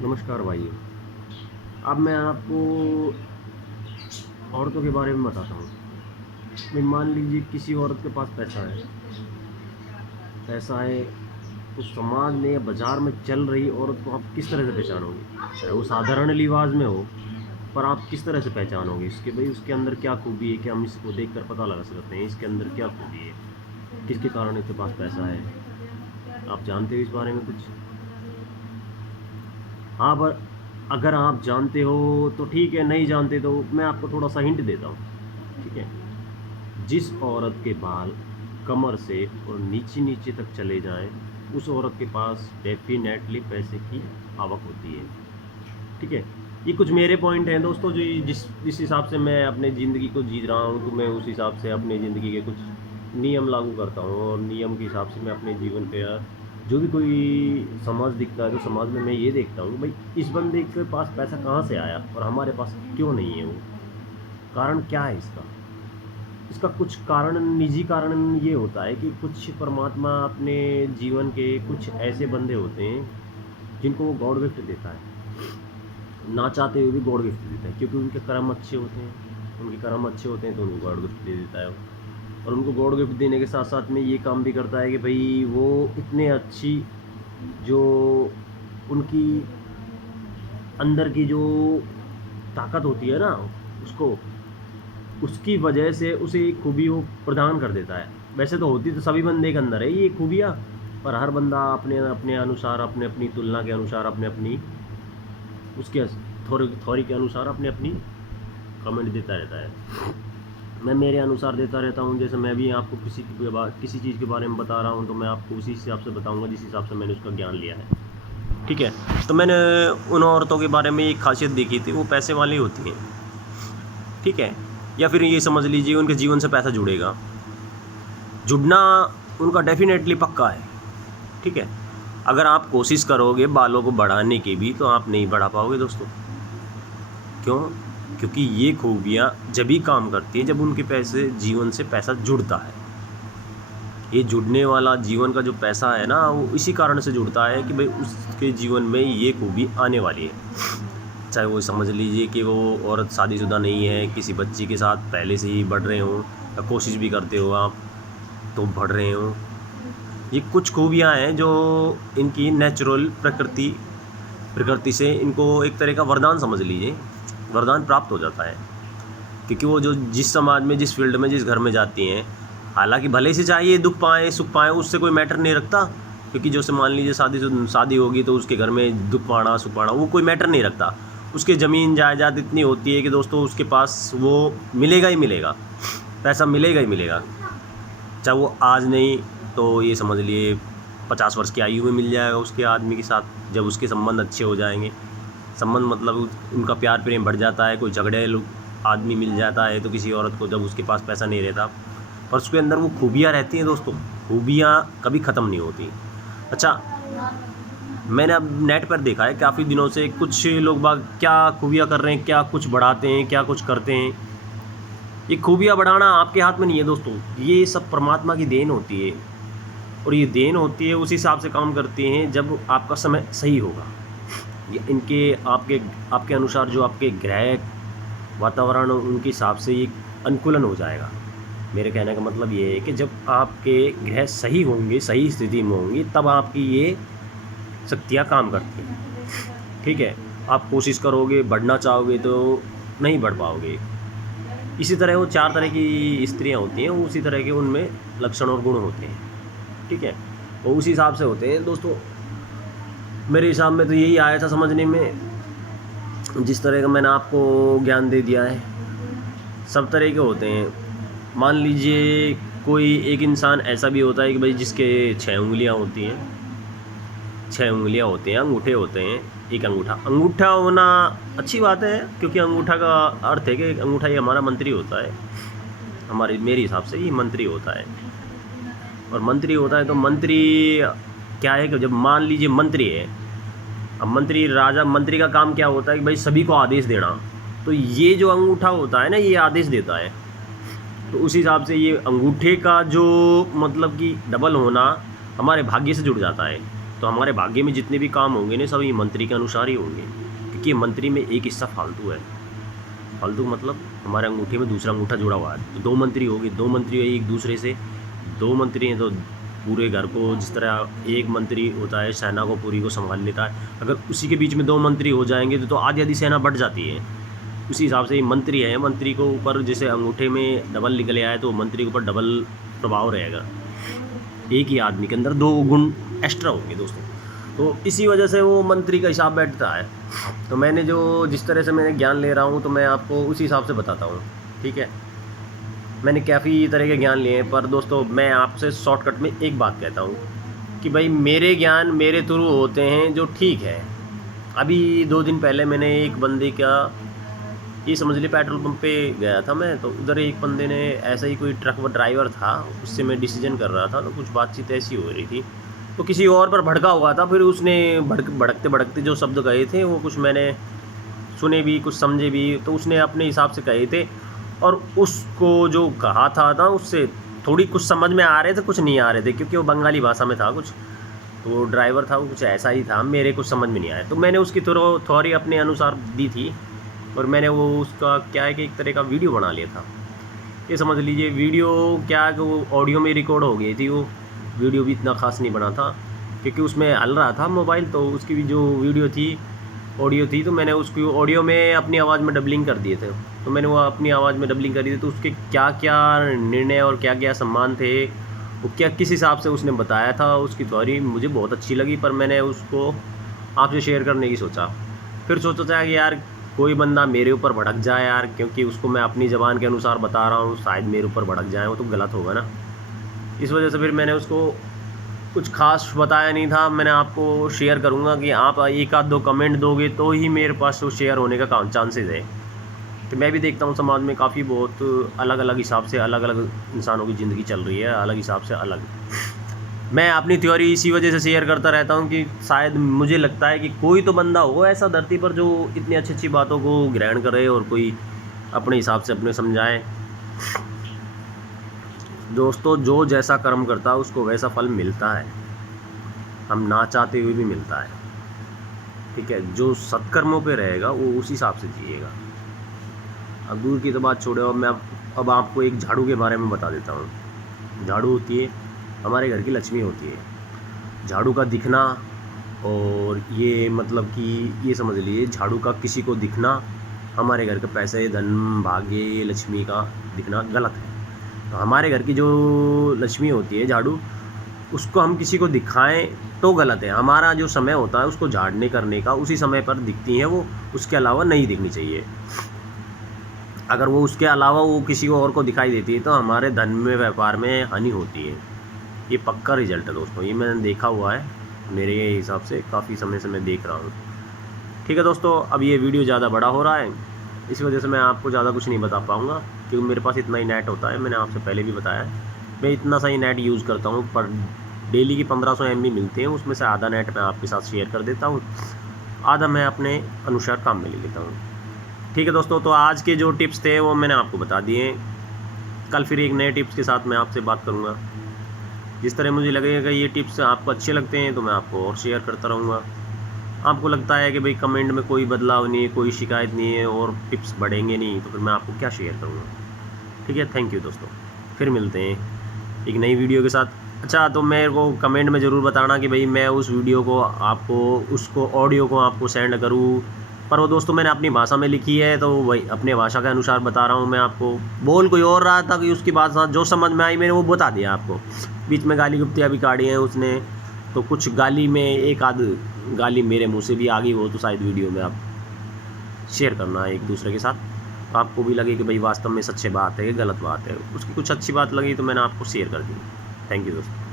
नमस्कार भाइयों। अब मैं आपको औरतों के बारे में बताता हूँ। भाई मान लीजिए किसी औरत के पास पैसा है तो समाज में या बाज़ार में चल रही औरत को आप किस तरह से पहचानोगे? चाहे वो साधारण लिबास में हो, पर आप किस तरह से पहचानोगे इसके भाई उसके अंदर क्या खूबी है कि हम इसको देखकर पता लगा सकते हैं इसके अंदर क्या खूबी है, किसके कारण इसके पास पैसा है? आप जानते हो इस बारे में कुछ? हाँ, पर अगर आप जानते हो तो ठीक है, नहीं जानते तो मैं आपको थोड़ा सा हिंट देता हूँ। ठीक है, जिस औरत के बाल कमर से और नीचे नीचे तक चले जाएं, उस औरत के पास डेफिनेटली पैसे की आवक होती है। ठीक है, ये कुछ मेरे पॉइंट हैं दोस्तों, जो जिस हिसाब से मैं अपने ज़िंदगी को जी रहा हूँ, तो मैं उस हिसाब से अपने ज़िंदगी के कुछ नियम लागू करता हूँ, और नियम के हिसाब से मैं अपने जीवन पे या जो भी कोई समाज दिखता है तो समाज में मैं ये देखता हूँ भाई इस बंदे के पास पैसा कहाँ से आया और हमारे पास क्यों नहीं है, वो कारण क्या है इसका? इसका कुछ कारण, निजी कारण ये होता है कि कुछ परमात्मा अपने जीवन के कुछ ऐसे बंदे होते हैं जिनको वो गॉड गिफ्ट देता है, ना चाहते हुए भी गॉड गिफ्ट देता है, क्योंकि उनके कर्म अच्छे होते हैं। उनके कर्म अच्छे होते हैं तो उनको गॉड गिफ्ट दे देता है। और उनको गॉड गिफ्ट देने के साथ साथ में ये काम भी करता है कि भाई वो इतने अच्छी जो उनकी अंदर की जो ताकत होती है ना, उसको उसकी वजह से उसे एक खूबी वो प्रदान कर देता है। वैसे तो होती तो सभी बंदे के अंदर है ये खूबियाँ, पर हर बंदा अपने अपने अनुसार, अपने अपनी तुलना के अनुसार, अपने अपनी उसके थ्योरी के अनुसार अपनी अपनी कमेंट देता रहता है। मैं मेरे अनुसार देता रहता हूँ। जैसे मैं भी आपको किसी चीज़ के बारे में बता रहा हूँ तो मैं आपको उसी हिसाब से बताऊँगा जिस हिसाब से मैंने उसका ज्ञान लिया है। ठीक है, तो मैंने उन औरतों के बारे में एक खासियत देखी थी, वो पैसे वाली होती हैं। ठीक है, या फिर ये समझ लीजिए उनके जीवन से पैसा जुड़ेगा, जुड़ना उनका डेफिनेटली पक्का है। ठीक है, अगर आप कोशिश करोगे बालों को बढ़ाने की भी तो आप नहीं बढ़ा पाओगे दोस्तों। क्यों? क्योंकि ये खूबियाँ जब भी काम करती है जब उनके पैसे जीवन से पैसा जुड़ता है। ये जुड़ने वाला जीवन का जो पैसा है ना, वो इसी कारण से जुड़ता है कि भाई उसके जीवन में ये खूबी आने वाली है। चाहे वो समझ लीजिए कि वो औरत शादीशुदा नहीं है, किसी बच्ची के साथ पहले से ही बढ़ रहे हों, या कोशिश भी करते हो आप तो बढ़ रहे हों। ये कुछ खूबियाँ हैं जो इनकी नेचुरल प्रकृति से इनको एक तरह का वरदान समझ लीजिए, वरदान प्राप्त हो जाता है। क्योंकि वो जो जिस समाज में, जिस फील्ड में, जिस घर में जाती हैं, हालांकि भले से चाहिए दुख पाएँ सुख पाएँ, उससे कोई मैटर नहीं रखता। क्योंकि जैसे मान लीजिए शादी होगी तो उसके घर में दुख पाना सुख पाना वो कोई मैटर नहीं रखता। उसके ज़मीन जायदाद इतनी होती है कि दोस्तों उसके पास वो मिलेगा ही मिलेगा, पैसा मिलेगा ही मिलेगा। चाहे वो आज नहीं तो ये समझ लिए 50 वर्ष की आयु में मिल जाएगा उसके आदमी के साथ, जब उसके संबंध अच्छे हो जाएंगे। संबंध मतलब उनका प्यार प्रेम बढ़ जाता है, कोई झगड़े आदमी मिल जाता है तो किसी औरत को, जब उसके पास पैसा नहीं रहता, पर उसके अंदर वो खूबियाँ रहती हैं दोस्तों। खूबियाँ कभी ख़त्म नहीं होती। अच्छा, मैंने अब नेट पर देखा है काफ़ी दिनों से कुछ लोग बाग क्या खूबियाँ कर रहे हैं, क्या कुछ बढ़ाते हैं, क्या कुछ करते हैं। ये खूबियाँ बढ़ाना आपके हाथ में नहीं है दोस्तों, ये सब परमात्मा की देन होती है। और ये देन होती है उस हिसाब से काम करती हैं जब आपका समय सही होगा। ये इनके आपके आपके अनुसार जो आपके ग्रह वातावरण उनके हिसाब से ये अनुकूलन हो जाएगा। मेरे कहने का मतलब ये है कि जब आपके ग्रह सही होंगे, सही स्थिति में होंगे, तब आपकी ये शक्तियाँ काम करती हैं। ठीक है, आप कोशिश करोगे, बढ़ना चाहोगे तो नहीं बढ़ पाओगे। इसी तरह वो 4 तरह की स्त्रियाँ होती हैं, उसी तरह के उनमें लक्षण और गुण होते हैं। ठीक है, वो उसी हिसाब से होते हैं दोस्तों। मेरे हिसाब में तो यही आया था समझने में, जिस तरह का मैंने आपको ज्ञान दे दिया है। सब तरह के होते हैं। मान लीजिए कोई एक इंसान ऐसा भी होता है कि भाई जिसके 6 उंगलियां होती हैं, 6 उंगलियां होते हैं, अंगूठे होते हैं, एक अंगूठा होना अच्छी बात है, क्योंकि अंगूठा का अर्थ है कि अंगूठा ये हमारा मंत्री होता है। मेरे हिसाब से ये मंत्री होता है। और मंत्री होता है तो मंत्री क्या है कि जब मान लीजिए मंत्री है, अब मंत्री का काम क्या होता है कि भाई सभी को आदेश देना। तो ये जो अंगूठा होता है ना, ये आदेश देता है। तो उस हिसाब से ये अंगूठे का जो मतलब कि डबल होना हमारे भाग्य से जुड़ जाता है। तो हमारे भाग्य में जितने भी काम होंगे ना सब ये मंत्री के अनुसार ही होंगे, क्योंकि ये मंत्री में एक हिस्सा फालतू है। फालतू मतलब हमारे अंगूठे में दूसरा अंगूठा जुड़ा हुआ है। तो 2 मंत्री हो गए, 2 मंत्री एक दूसरे से, 2 मंत्री हैं तो पूरे घर को, जिस तरह एक मंत्री होता है सेना को पूरी को संभाल लेता है, अगर उसी के बीच में 2 मंत्री हो जाएंगे तो आधी आधी सेना बढ़ जाती है। उसी हिसाब से मंत्री है, मंत्री को ऊपर जैसे अंगूठे में डबल निकले आए तो मंत्री के ऊपर डबल प्रभाव रहेगा। एक ही आदमी के अंदर 2 गुण एक्स्ट्रा होंगे दोस्तों। तो इसी वजह से वो मंत्री का हिसाब बैठता है। तो मैंने जो जिस तरह से मैंने ज्ञान ले रहा हूँ तो मैं आपको उसी हिसाब से बताता हूँ, ठीक है। मैंने काफ़ी तरह के ज्ञान लिए हैं, पर दोस्तों मैं आपसे शॉर्टकट में एक बात कहता हूँ कि भाई मेरे ज्ञान मेरे थ्रू होते हैं जो ठीक है। अभी 2 दिन पहले मैंने एक बंदे का, ये समझ ली, पेट्रोल पंप पे गया था मैं, तो उधर एक बंदे ने ऐसा ही, कोई ट्रक ड्राइवर था, उससे मैं डिसीजन कर रहा था, तो कुछ बातचीत ऐसी हो रही थी, तो किसी और पर भड़का हुआ था। फिर उसने भड़कते भड़कते जो शब्द कहे थे वो कुछ मैंने सुने भी, कुछ समझे भी, तो उसने अपने हिसाब से कहे थे, और उसको जो कहा था उससे थोड़ी कुछ समझ में आ रहे थे, कुछ नहीं आ रहे थे, क्योंकि वो बंगाली भाषा में था कुछ। तो वो ड्राइवर था, वो कुछ ऐसा ही था, मेरे कुछ समझ में नहीं आया। तो मैंने उसकी थ्योरी अपने अनुसार दी थी, और मैंने वो उसका क्या है कि एक तरह का वीडियो बना लिया था। ये समझ लीजिए वीडियो क्या है कि वो ऑडियो में रिकॉर्ड हो गई थी, वो वीडियो भी इतना ख़ास नहीं बना था, क्योंकि उसमें हल रहा था मोबाइल, तो उसकी भी जो वीडियो थी, ऑडियो थी, तो मैंने उसकी ऑडियो में अपनी आवाज़ में डबलिंग कर दिए थे। तो मैंने वो अपनी आवाज़ में डबलिंग कर दी थी, तो उसके क्या क्या निर्णय और क्या क्या सम्मान थे, वो क्या किस हिसाब से उसने बताया था, उसकी थ्योरी मुझे बहुत अच्छी लगी, पर मैंने उसको आपसे शेयर करने की सोचा। फिर सोचा था कि यार कोई बंदा मेरे ऊपर भड़क जाए यार, क्योंकि उसको मैं अपनी ज़बान के अनुसार बता रहा हूँ, शायद मेरे ऊपर भड़क जाए, वो तो गलत होगा ना। इस वजह से फिर मैंने उसको कुछ खास बताया नहीं था। मैंने आपको शेयर करूँगा कि आप 1-2 कमेंट दोगे तो ही मेरे पास वो शेयर होने का चांसेस है। तो मैं भी देखता हूँ समाज में काफ़ी बहुत अलग अलग हिसाब से अलग अलग इंसानों की ज़िंदगी चल रही है, अलग हिसाब से अलग। मैं अपनी थ्योरी इसी वजह से शेयर करता रहता हूँ कि शायद मुझे लगता है कि कोई तो बंदा हो ऐसा धरती पर जो इतनी अच्छी अच्छी बातों को ग्रहण करे और कोई अपने हिसाब से अपने समझाए। दोस्तों जो जैसा कर्म करता है उसको वैसा फल मिलता है, हम ना चाहते हुए भी मिलता है, ठीक है। जो सत्कर्मों पे रहेगा वो उस हिसाब से जिएगा। अब दूर की तो बात छोड़े, और मैं अब आपको एक झाड़ू के बारे में बता देता हूँ। झाड़ू होती है हमारे घर की लक्ष्मी होती है। झाड़ू का दिखना, और ये मतलब कि ये समझ लीजिए झाड़ू का किसी को दिखना हमारे घर के पैसे, धन, भाग्य, लक्ष्मी का दिखना गलत है। तो हमारे घर की जो लक्ष्मी होती है झाड़ू, उसको हम किसी को दिखाएं तो गलत है। हमारा जो समय होता है उसको झाड़ने करने का उसी समय पर दिखती है वो, उसके अलावा नहीं दिखनी चाहिए। अगर वो उसके अलावा वो किसी को और को दिखाई देती है तो हमारे धन में, व्यापार में हानि होती है। ये पक्का रिजल्ट है दोस्तों, ये मैंने देखा हुआ है, मेरे हिसाब से काफ़ी समय से मैं देख रहा हूँ, ठीक है दोस्तों। अब ये वीडियो ज़्यादा बड़ा हो रहा है, इस वजह से मैं आपको ज़्यादा कुछ नहीं बता पाऊँगा, क्योंकि मेरे पास इतना ही नेट होता है। मैंने आपसे पहले भी बताया है मैं इतना सा ही नेट यूज़ करता हूँ, पर डेली की 1500 MB मिलते हैं, उसमें से आधा नेट मैं आपके साथ शेयर कर देता हूँ, आधा मैं अपने अनुसार काम में ले लेता हूँ, ठीक है दोस्तों। तो आज के जो टिप्स थे वो मैंने आपको बता दिए। कल फिर एक नए टिप्स के साथ मैं आपसे बात करूँगा। जिस तरह मुझे लगेगा ये टिप्स आपको अच्छे लगते हैं तो मैं आपको और शेयर करता रहूँगा। आपको लगता है कि भाई कमेंट में कोई बदलाव नहीं है, कोई शिकायत नहीं है और टिप्स बढ़ेंगे नहीं, तो फिर मैं आपको क्या शेयर करूँगा, ठीक है। थैंक यू दोस्तों, फिर मिलते हैं एक नई वीडियो के साथ। अच्छा, तो मेरे को कमेंट में ज़रूर बताना कि भाई मैं उस वीडियो को आपको, उसको ऑडियो को आपको सेंड करूँ, पर वो दोस्तों मैंने अपनी भाषा में लिखी है, तो वही अपने भाषा के अनुसार बता रहा हूँ मैं आपको। बोल कोई और रहा था कि उसकी बात जो समझ में आई मैंने वो बता दिया आपको। बीच में गाली गुप्तियाँ भी काटी हैं उसने, तो कुछ गाली में एक आध गाली मेरे मुंह से भी आ गई, वो तो शायद वीडियो में आप शेयर करना एक दूसरे के साथ, तो आपको भी लगे कि भाई वास्तव में सच्ची बात है कि गलत बात है। उसकी कुछ अच्छी बात लगी तो मैंने आपको शेयर कर दी। थैंक यू दोस्तों।